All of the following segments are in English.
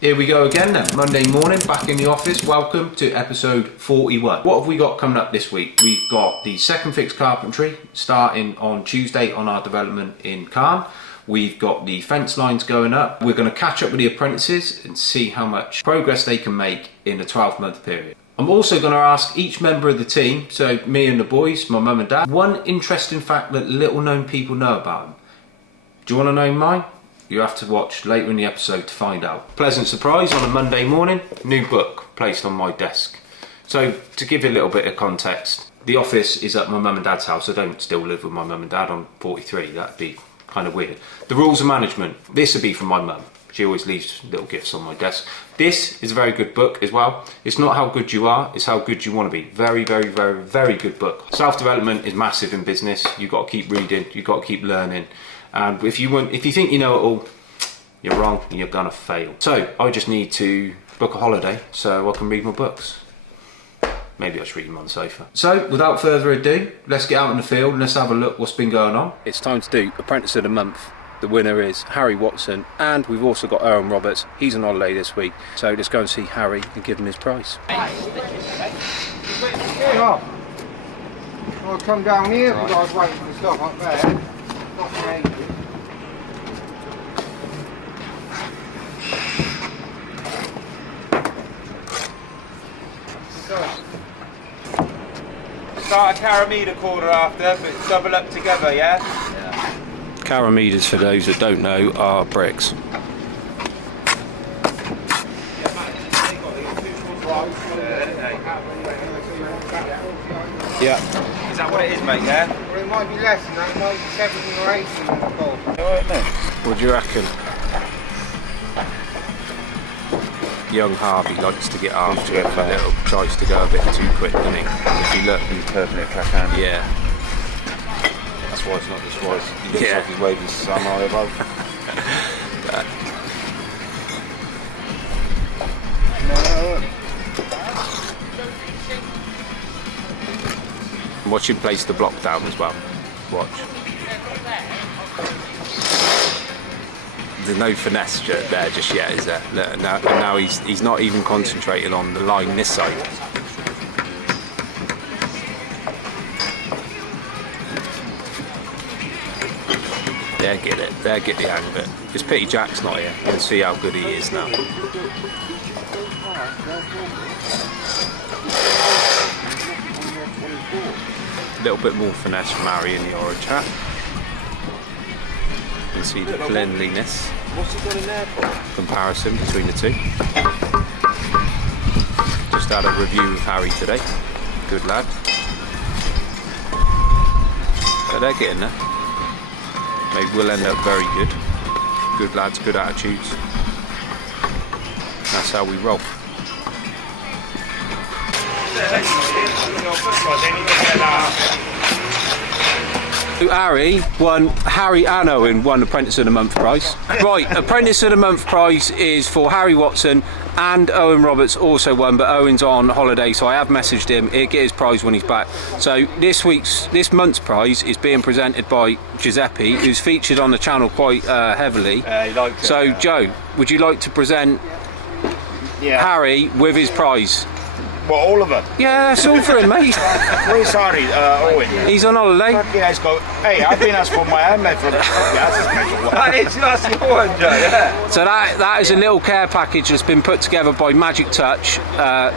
Here we go again then, Monday morning, back in the office. Welcome to episode 41. What have we got coming up this week? We've got the second fix carpentry starting on Tuesday on our development in Karl. We've got the fence lines going up. We're going to catch up with the apprentices and see how much progress they can make in a 12-month period. I'm also going to ask each member of the team, so me and the boys, my mum and dad, one interesting fact that little known people know about them. Do you want to know mine? You have to watch later in the episode to find out. Pleasant surprise on a Monday morning, new book placed on my desk. So to give you a little bit of context, the office is at my mum and dad's house. I don't still live with my mum and dad. I'm 43, that'd be kind of weird. The rules of management, this would be from my mum. She always leaves little gifts on my desk. This is a very good book as well. It's not how good you are, it's how good you want to be. Very, very, very, very good book. Self-development is massive in business. You've got to keep reading, you've got to keep learning. And if you think you know it all, you're wrong and you're gonna fail. So I just need to book a holiday so I can read my books. Maybe I should read them on the sofa. So without further ado, let's get out in the field and let's have a look what's been going on. It's time to do Apprentice of the Month. The winner is Harry Watson, and we've also got Owen Roberts. He's on holiday this week. So let's go and see Harry and give him his prize. I'll come down here because I was waiting for stuff up there. Start a Caramida corner after, but double up together, yeah? Caramidas, for those that don't know, are bricks. Yeah. Is that what it is, mate, yeah? Well, it might be less than that, it might be 17 or 18 on the call. What do you reckon? Young Harvey likes to get after it a little, tries to go a bit too quick, doesn't he? If you look, He's perfectly crack-handed. yeah. That's why it's not this wise. He looks like he's waving some eye above. Watch him place the block down as well. Watch. There's no finesse there just yet, is there? Look, now he's not even concentrating on the line this side. There, get it. There, get the hang of it. It's pity Jack's not here. You can see how good he is now. A little bit more finesse from Harry in the orange hat. You can see the cleanliness. What's he got in there for? Comparison between the two. Just had a review with Harry today. Good lad. But they're getting there. Maybe we'll end up very good. Good lads, good attitudes. That's how we roll. Harry and Owen won Apprentice of the Month prize. Right, Apprentice of the Month prize is for Harry Watson, and Owen Roberts also won, but Owen's on holiday, so I have messaged him. He'll get his prize when he's back. So this month's prize is being presented by Giuseppe, who's featured on the channel quite heavily. He likes it. So Joe, would you like to present Harry with his prize? Well, all of them. Yeah, it's all for him, mate. Where's Harry? Owen. He's on holiday. Hey, I've been asked for my handmade for the that's a special one. That's your one, Joe, yeah. So that is a little care package that's been put together by Magic Touch.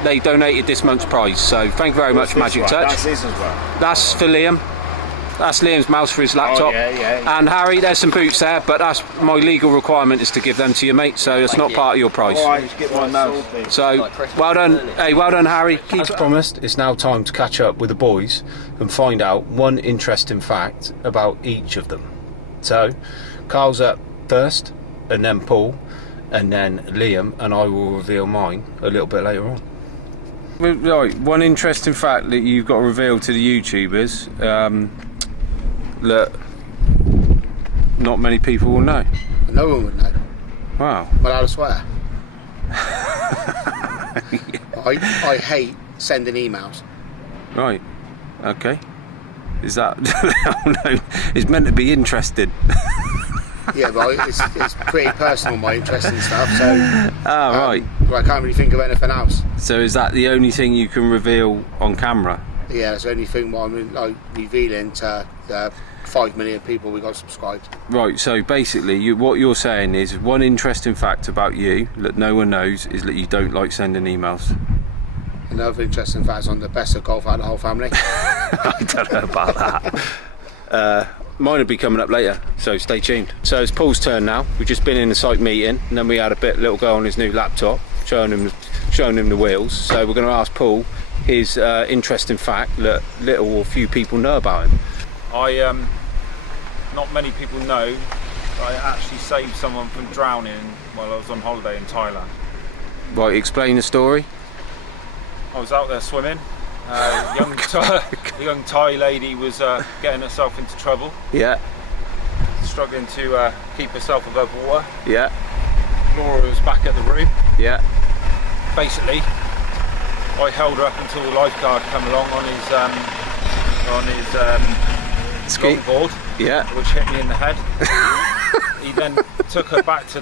They donated this month's prize, so thank you very much, Magic Touch. That's this as well. That's for Liam. That's Liam's mouse for his laptop. Oh, yeah. And Harry, there's some boots there, but that's my legal requirement is to give them to you, mate, so it's not part of your prize. All right, just get my mouse. So, well done. Hey, well done, Harry. As promised, it's now time to catch up with the boys and find out one interesting fact about each of them. So, Karl's up first, and then Paul, and then Liam, and I will reveal mine a little bit later on. Right, one interesting fact that you've got to reveal to the YouTubers. Look, not many people will know. No one would know. Wow. But I swear. I hate sending emails. Right. Okay. Is that? Oh no. It's meant to be interesting. Yeah, well, it's pretty personal, my interest in stuff. So. Right. Well, I can't really think of anything else. So is that the only thing you can reveal on camera? Yeah, that's the only thing I'm like revealing to the 5 million people we got subscribed. Right, so basically what you're saying is one interesting fact about you that no one knows is that you don't like sending emails. Another interesting fact on the best of golf out of the whole family. I don't know about that. Mine will be coming up later, so stay tuned. So it's Paul's turn now. We've just been in a site meeting, and then we had a little go on his new laptop, showing him the wheels. So we're going to ask Paul his interesting fact that little or few people know about him. Not many people know, I actually saved someone from drowning while I was on holiday in Thailand. Right, explain the story. I was out there swimming. A young Thai lady was getting herself into trouble. Yeah. Struggling to keep herself above water. Yeah. Laura was back at the room. Yeah. Basically, I held her up until the lifeguard came along on his longboard. Yeah. Which hit me in the head. He then took her back to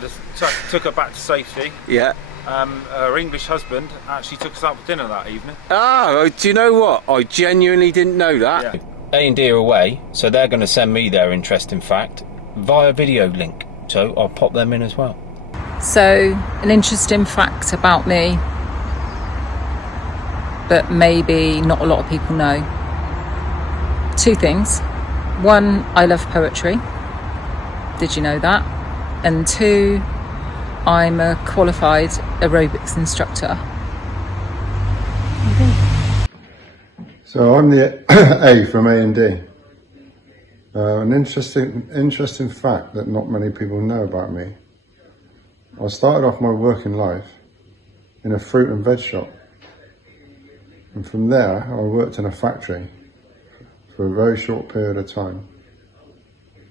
safety. Yeah. Her English husband actually took us out for dinner that evening. Oh, do you know what? I genuinely didn't know that. Yeah. A&D are away, so they're going to send me their interesting fact via video link. So I'll pop them in as well. So, an interesting fact about me, but maybe not a lot of people know. 2 things. 1, I love poetry. Did you know that? And 2, I'm a qualified aerobics instructor. So I'm the A from A&D. An interesting fact that not many people know about me. I started off my working life in a fruit and veg shop. And from there, I worked in a factory for a very short period of time.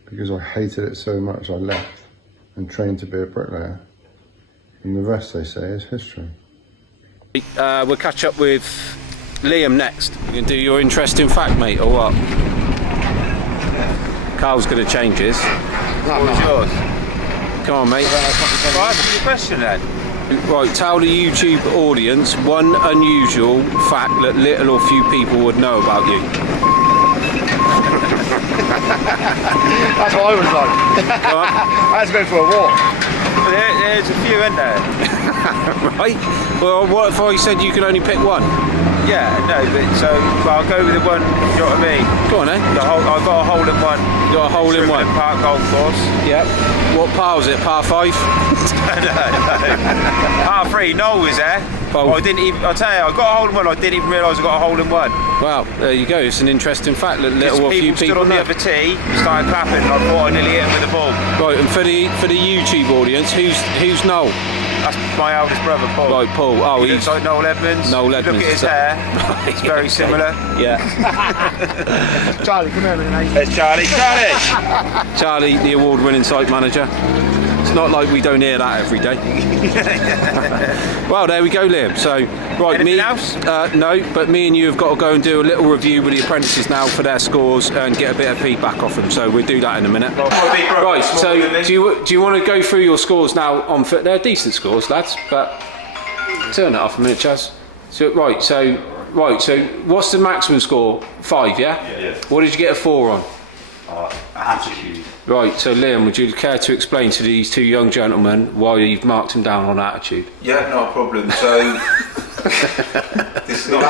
Because I hated it so much, I left and trained to be a bricklayer. And the rest, they say, is history. We'll catch up with Liam next. You can do your interesting fact, mate, or what? Karl's going to change his. What was yours? Come on, mate. Well, ask me the question then. Right, tell the YouTube audience one unusual fact that little or few people would know about you. That's what I was like. Come on. I had to go for a walk. There's a few in there. Right. Well, what if I said you can only pick one? Yeah, no, but I'll go with the one, you know what I mean? Go on, eh? I've got a hole in one. You got a hole in one? Park golf course. Yep. What par was it? Par 5? no. Par 3, Noel was there. Oh. I didn't even, I'll tell you, I got a hole in one, I didn't even realise I got a hole in one. Well, there you go. It's an interesting fact that little or few People stood people on the know. other tee, started clapping, and I thought I nearly hit him with the ball. Right, and for the YouTube audience, who's Noel? That's my eldest brother, Paul. Right, Paul. Oh, He looks like Noel Edmonds. Noel Look Edmonds. at his hair. It's very similar. Yeah. Charlie, come here with an A. There's Charlie. Charlie! Charlie, the award-winning site manager. It's not like we don't hear that every day. Well, there we go, Liam. So, right, Anything else? No, but me and you have got to go and do a little review with the apprentices now for their scores and get a bit of feedback off them. So we'll do that in a minute. Right. So do you want to go through your scores now on foot? They're decent scores, lads. But turn it off a minute, Chaz. So So what's the maximum score? 5, yeah? Yeah. What did you get a 4 on? Attitude. Right, so Liam, would you care to explain to these 2 young gentlemen why you've marked him down on attitude? Yeah, not a problem. So this is not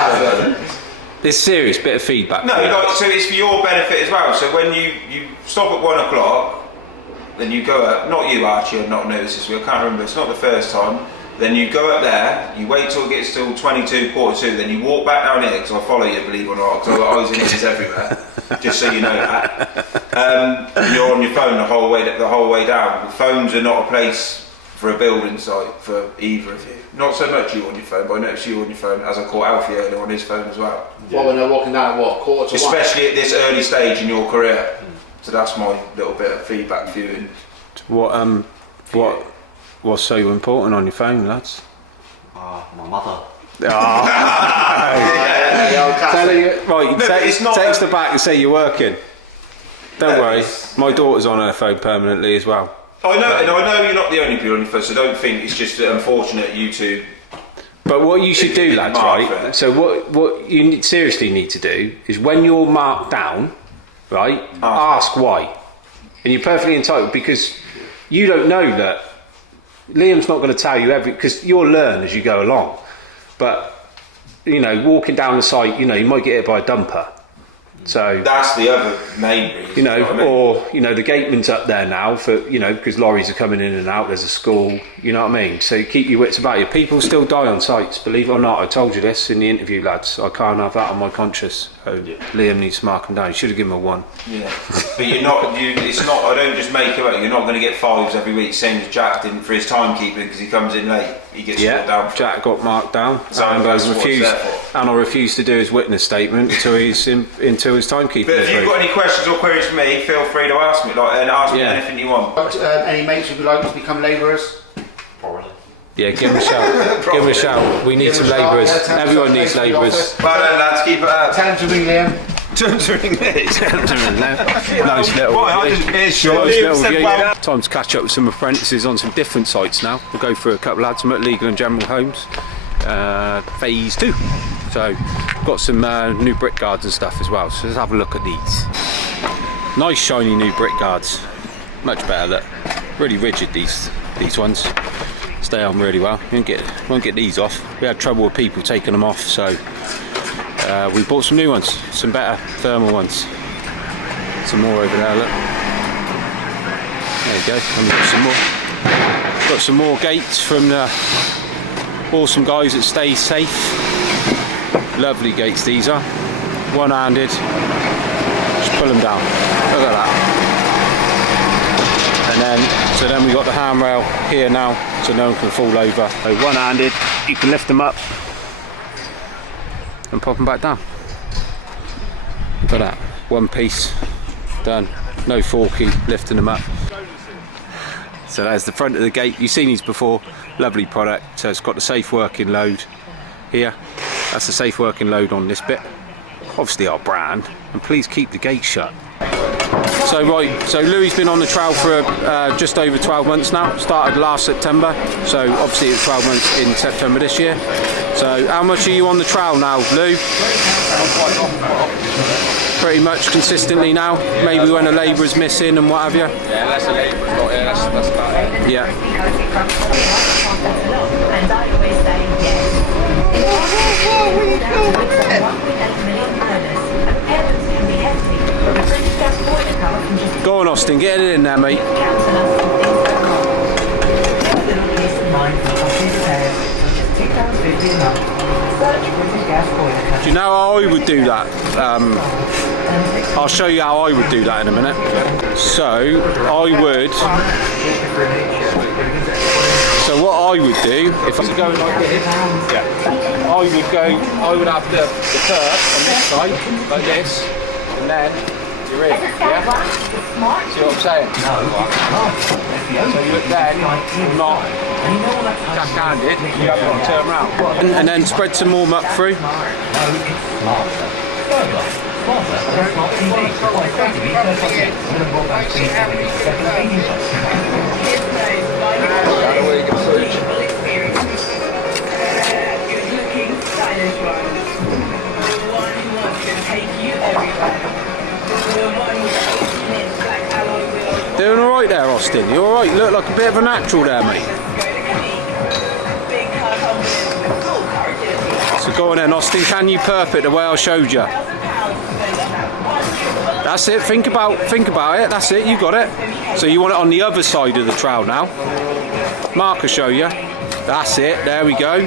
It's serious, bit of feedback. No, like, so it's for your benefit as well. So when you stop at 1 o'clock, then you go up. Not you, Archie. I've not noticed this week. I can't remember. It's not the first time. Then you go up there. You wait till it gets till 22, quarter 2. Then you walk back down here because I follow you, believe it or not. Because I've got eyes and ears everywhere. Just so you know that. And you're on your phone the whole way down. The phones are not a place for a building site for either of you. Not so much you on your phone, but I noticed you on your phone as I caught Alfie earlier on his phone as well. Well, when they're walking down, what, quarter to 1? Especially at this early stage in your career. So that's my little bit of feedback for you. What's so important on your phone, lads? My mother. Tell her right, No, it's not text her back and say you're working. Don't worry, my daughter's on her phone permanently as well. I know, and I know you're not the only people on your phone, so don't think it's just unfortunate you two. But what you should do, lads, right? So what you seriously need to do is when you're marked down, right, ask why. And you're perfectly entitled, because you don't know that. Liam's not going to tell you because you'll learn as you go along. But, you know, walking down the site, you know, you might get hit by a dumper. So that's the other main reason. You know, or, you know, the gateman's up there now for, you know, because lorries are coming in and out, there's a school, you know what I mean? So keep your wits about you. People still die on sites, believe it or not. I told you this in the interview, lads. I can't have that on my conscience. Liam needs to mark him down. You should have given him a 1. Yeah. But you're not, it's not, I don't just make it up. You're not going to get 5s every week, same as Jack didn't for his timekeeping, because he comes in late. He gets put down. Jack got marked down. And I refused to do his witness statement until his timekeeping. But if you've got any questions or queries for me, feel free to ask me, and ask me anything you want. Any mates who would like to become labourers? Probably. Yeah, give him a shout. Give him a shout. We need some labourers. Everyone needs labourers. Well done, lads. Keep it up. Tell him to ring Liam. Nice little view. Time to catch up with some apprentices on some different sites now. We'll go through a couple, lads. I'm at Legal and General Homes, phase 2. So got some new brickgaurds and stuff as well. So let's have a look at these. Nice shiny new brickgaurds. Much better look. Really rigid these ones. Stay on really well. You won't get these off. We had trouble with people taking them off, so we bought some new ones, some better thermal ones. Some more over there, look. There you go, and we've got some more. Got some more gates from the awesome guys at Stay Safe. Lovely gates these are. One-handed. Just pull them down. Look at that. And then we got the handrail here now, so no one can fall over. So one-handed, you can lift them up and pop them back down. Look at that, one piece, done. No forking, lifting them up. So there's the front of the gate. You've seen these before, lovely product. So it's got the safe working load here. That's the safe working load on this bit. Obviously our brand, and please keep the gate shut. So Louis been on the trail for just over 12 months now. Started last September, so obviously it was 12 months in September this year. So how much are you on the trail now, Lou? Pretty much consistently now, maybe when a labourer's missing and what have you? Yeah, unless a labourer's not here, that's about it. Yeah. Go on, Austin, get it in there, mate. Do you know how I would do that? I'll show you how I would do that in a minute. So what I would do, if I was going like this, I would have the curve on this side, like this, and then you're in, yeah? See what I'm saying? So you look then, not cack-handed, you have to turn around. And then spread some more muck through. Doing alright there, Austin? You alright? You look like a bit of a natural there, mate. So go on then, Austin, can you perp it the way I showed you? That's it, think about it, that's it, you got it. So you want it on the other side of the trowel now. Mark will show you. That's it, there we go.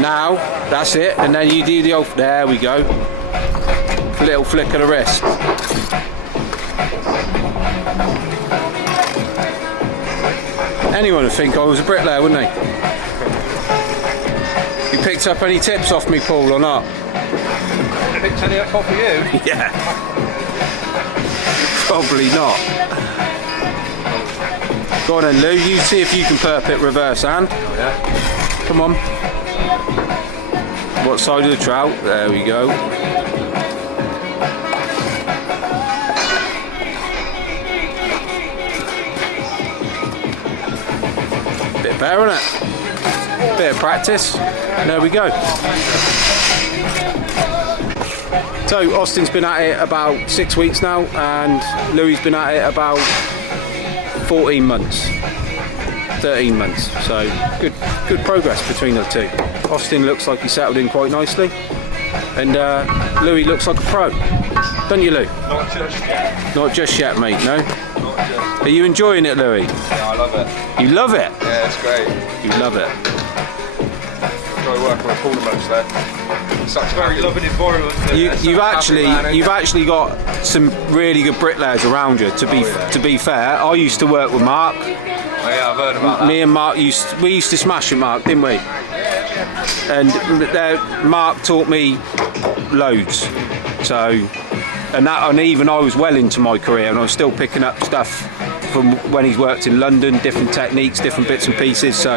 Now, that's it, and then you do the old, there we go. Little flick of the wrist. Anyone would think I was a bricklayer, wouldn't they? You picked up any tips off me, Paul, or not? Picked any up off of you? Yeah. Probably not. Go on then, Lou, you see if you can perp it reverse hand. Oh, yeah. Come on. What side of the trowel? There we go. Better, isn't it? Bit of practice. There we go. So Austin's been at it about 6 weeks now, and Louis's been at it about 14 months. 13 months, so good progress between the two. Austin looks like he settled in quite nicely, and Louis looks like a pro, don't you, Lou? Not just yet. Not just yet, mate, no? Not just. Are you enjoying it, Louis? Yeah, I love it. You love it? Yeah, it's great. You love it. Enjoy working with Paul the most there. Such a very loving environment. You've actually got some really good bricklayers around you. To be fair, I used to work with Mark. Oh yeah, I've heard about that. Me and Mark used to smash with Mark, didn't we? And Mark taught me loads. So, and even I was well into my career, and I was still picking up stuff from when he's worked in London, different techniques, different bits and pieces. So,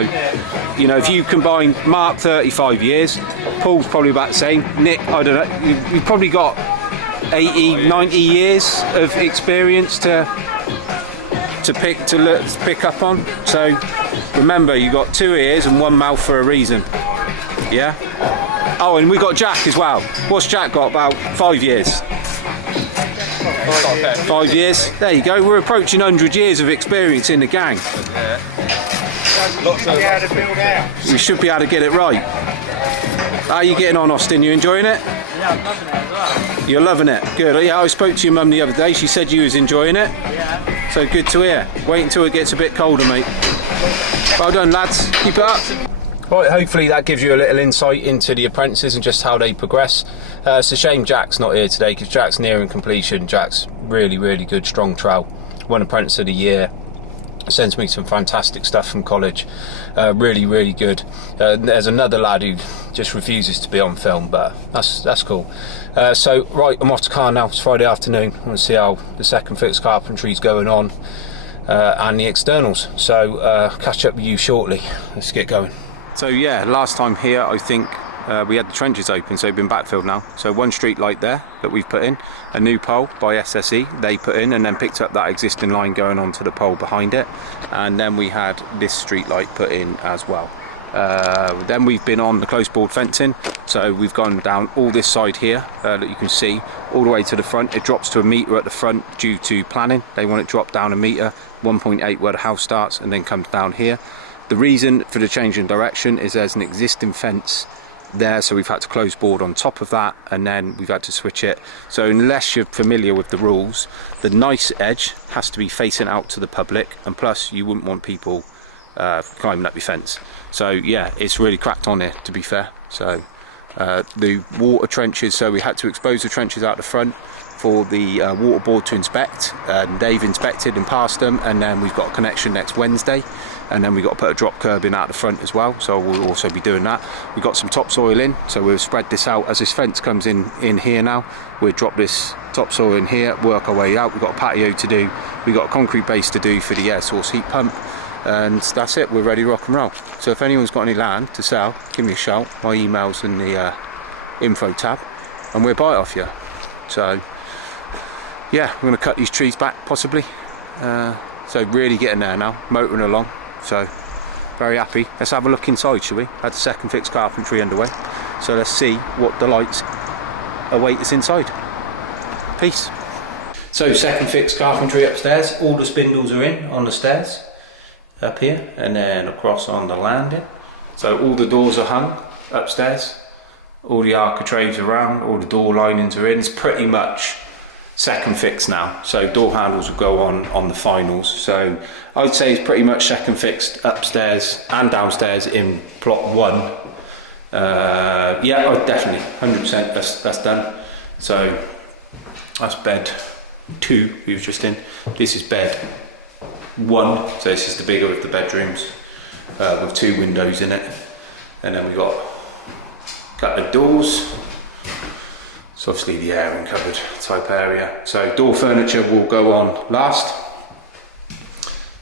you know, if you combine Mark 35 years, Paul's probably about the same. Nick, I don't know, you've probably got 80, 90 years of experience to pick up on. So remember, you got 2 ears and 1 mouth for a reason. Yeah. Oh, and we got Jack as well. What's Jack got? About 5 years. 5 years. There you go. We're approaching 100 years of experience in the gang. Lots of. We should be able to get it right. How are you getting on, Austin? You enjoying it? Yeah, I'm loving it as well. You're loving it. Good. Yeah, I spoke to your mum the other day. She said you was enjoying it. Yeah. So good to hear. Wait until it gets a bit colder, mate. Well done, lads. Keep it up. Right, hopefully that gives you a little insight into the apprentices and just how they progress. It's a shame Jack's not here today, because Jack's nearing completion. Jack's really, really good, strong trowel. Won Apprentice of the Year. Sends me some fantastic stuff from college. Really, really good. There's another lad who just refuses to be on film, but that's cool. So right, I'm off to Karl now. It's Friday afternoon. I want to see how the second fix carpentry's going on, and the externals. So catch up with you shortly. Let's get going. So yeah, last time here I think we had the trenches open, so they've been backfilled now. So one street light there that we've put in, a new pole by SSE they put in, and then picked up that existing line going onto the pole behind it, and then we had this street light put in as well. Then we've been on the close board fencing, so we've gone down all this side here that you can see all the way to the front. It drops to a metre at the front due to planning. They want it dropped down a metre, 1.8 where the house starts, and then comes down here. The reason for the change in direction is there's an existing fence there, so we've had to close board on top of that, and then we've had to switch it. So unless you're familiar with the rules, the nice edge has to be facing out to the public, and plus you wouldn't want people climbing up your fence. So yeah, it's really cracked on here, to be fair. So the water trenches, so we had to expose the trenches out the front for the water board to inspect, and they've inspected and passed them, and then we've got a connection next Wednesday, and then we've got to put a drop curb in out the front as well, so we'll also be doing that. We've got some topsoil in, so we'll spread this out as this fence comes in here now. We'll drop this topsoil in here, work our way out. We've got a patio to do, we've got a concrete base to do for the air source heat pump, and that's it. We're ready to rock and roll. So if anyone's got any land to sell, give me a shout. My email's in the info tab, and we'll buy it off you. So yeah, we're going to cut these trees back possibly. So really getting there now, motoring along. So very happy. Let's have a look inside, shall we? Had the second fix carpentry underway, so let's see what delights await us inside. Peace. So second fix carpentry upstairs. All the spindles are in on the stairs up here, and then across on the landing. So all the doors are hung upstairs, all the architraves around, all the door linings are in. It's pretty much second fix now, so door handles will go on the finals. So I'd say it's pretty much second fixed upstairs and downstairs in plot 1. Yeah, oh, definitely 100% that's done. So that's bed 2 we were just in. This is bed 1, so this is the bigger of the bedrooms with 2 windows in it, and then we got a couple of doors. It's obviously the airing cupboard type area. So door furniture will go on last.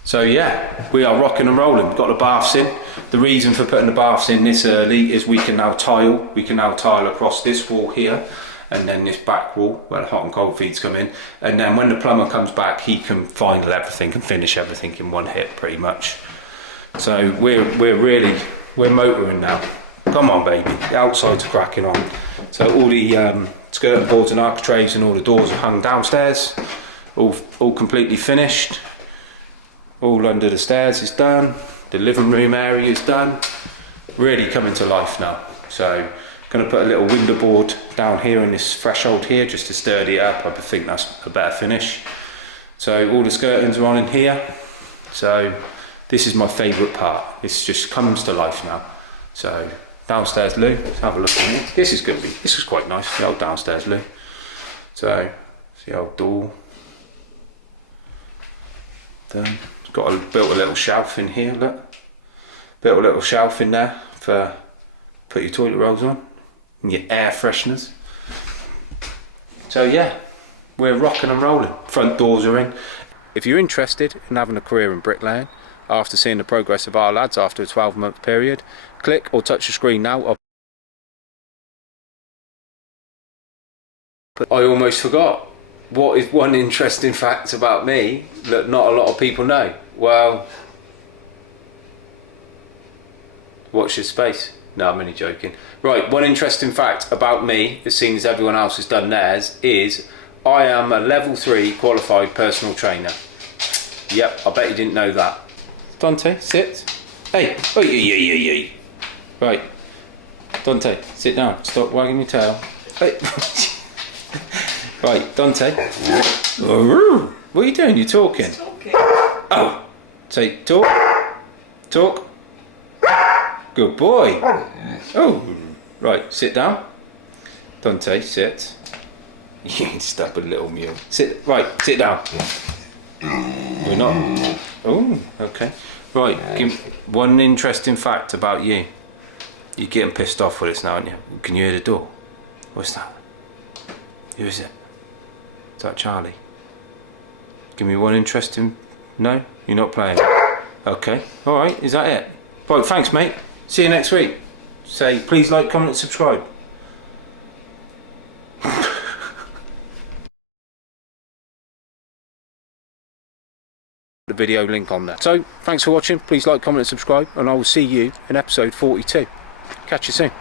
So yeah, we are rocking and rolling. We've got the baths in. The reason for putting the baths in this early is we can now tile. We can now tile across this wall here, and then this back wall where the hot and cold feeds come in. And then when the plumber comes back, he can final everything and finish everything in one hit pretty much. So we're motoring now. Come on, baby. The outsides are cracking on. So all the skirting boards and architraves and all the doors are hung downstairs. All completely finished. All under the stairs is done. The living room area is done. Really coming to life now. So going to put a little window board down here in this threshold here just to sturdy it up. I think that's a better finish. So all the skirtings are on in here. So this is my favourite part. This just comes to life now. So downstairs loo, let's have a look at it. This is quite nice, the old downstairs loo. So it's the old door. Done. Built a little shelf in here, look. Built a little shelf in there for put your toilet rolls on and your air fresheners. So yeah, we're rocking and rolling. Front doors are in. If you're interested in having a career in bricklaying, after seeing the progress of our lads after a 12-month period, click or touch the screen now. I almost forgot. What is one interesting fact about me that not a lot of people know? Well, watch this space. No, I'm only joking. Right, one interesting fact about me, as seen as everyone else has done theirs, is I am a level 3 qualified personal trainer. Yep, I bet you didn't know that. Dante, sit. Hey, oh yeah. Right, Dante, sit down. Stop wagging your tail. Hey. Right, Dante. What are you doing? You're talking. Oh, say talk. Talk. Good boy. Oh, right, sit down. Dante, sit. You stubborn little mule. Sit. Right, sit down. We're not. Oh, okay. Right, give one interesting fact about you. You're getting pissed off with us now, aren't you? Can you hear the door? What's that? Who is it? Is that Charlie? Give me one interesting... No? You're not playing? Okay, alright, is that it? Right, thanks mate. See you next week. Say, please like, comment and subscribe. The video link on there. So, thanks for watching. Please like, comment and subscribe, and I will see you in episode 42. Catch you soon.